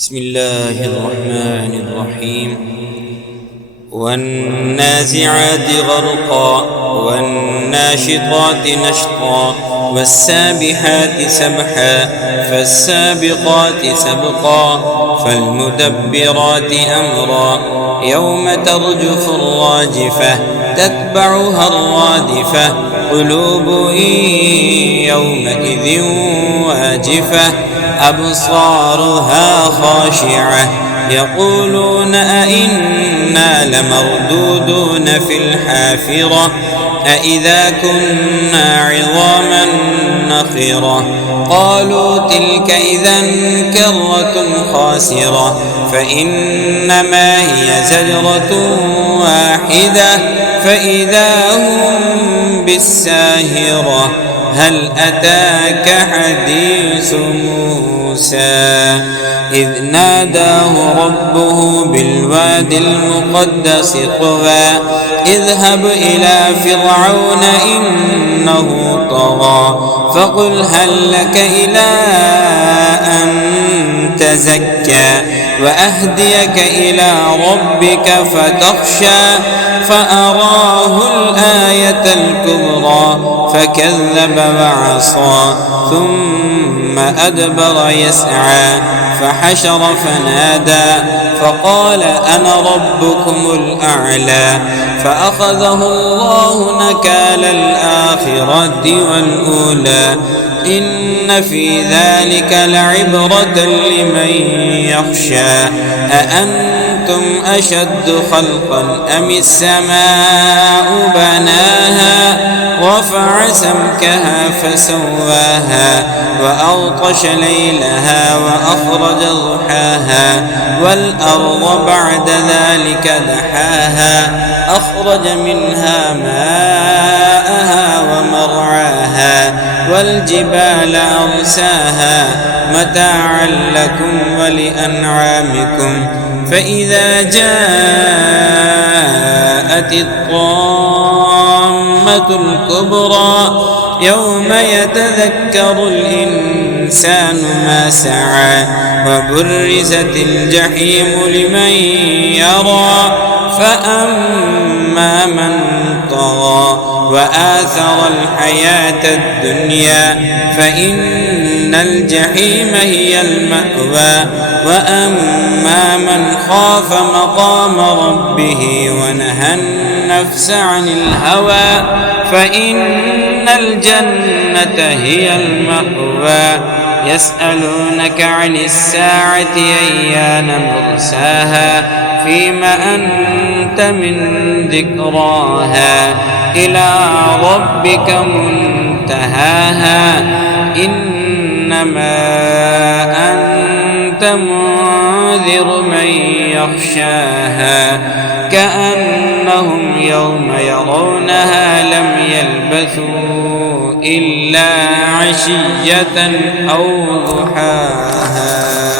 بسم الله الرحمن الرحيم. والنازعات غرقا والناشطات نشطا والسابحات سبحا فالسابقات سبقا فالمدبرات أمرا يوم ترجف الراجفة تتبعها الرادفة قلوب يومئذ واجفة أبصارها خاشعة يقولون أئنا لمردودون في الحافرة أئذا كنا عظاما نخرة قالوا تلك إذا كرة خاسرة فإنما هي زجرة واحدة فإذا هم بالساهرة هل أتاك حديث موسى إذ ناداه ربه بالوادي المقدس طوى اذهب إلى فرعون إنه طغى فقل هل لك إلى أن تزكى وأهديك إلى ربك فتخشى فأراه الآية الكبرى فكذب وعصى ثم أدبر يسعى فحشر فنادى فقال أنا ربكم الأعلى فأخذه الله نكال الآخرة والأولى إن في ذلك لعبرة لمن يخشى أأنتم أشد خلقا أم السماء بناها رفع سمكها فسواها وأغطش ليلها وأخرج ضحاها والأرض بعد ذلك دحاها أخرج منها ماءها ومرعاها والجبال أرساها متاعا لكم ولأنعامكم فإذا جاءت الطامة الكبرى يوم يتذكر الإنسان ما سعى وبرزت الجحيم لمن يرى فأما من طغى وآثر الحياة الدنيا فإن الجحيم هي المأوى وأما من خاف مقام ربه ونهى النفس عن الهوى فإن الجنة هي المأوى يسألونك عن الساعة أيان مرساها فيم أنت من ذكراها إلى ربك منتهاها إنما أنت منذر من يخشاها كأنهم يوم يرونها لم يلبثوا إلا عشية أو ضحاها.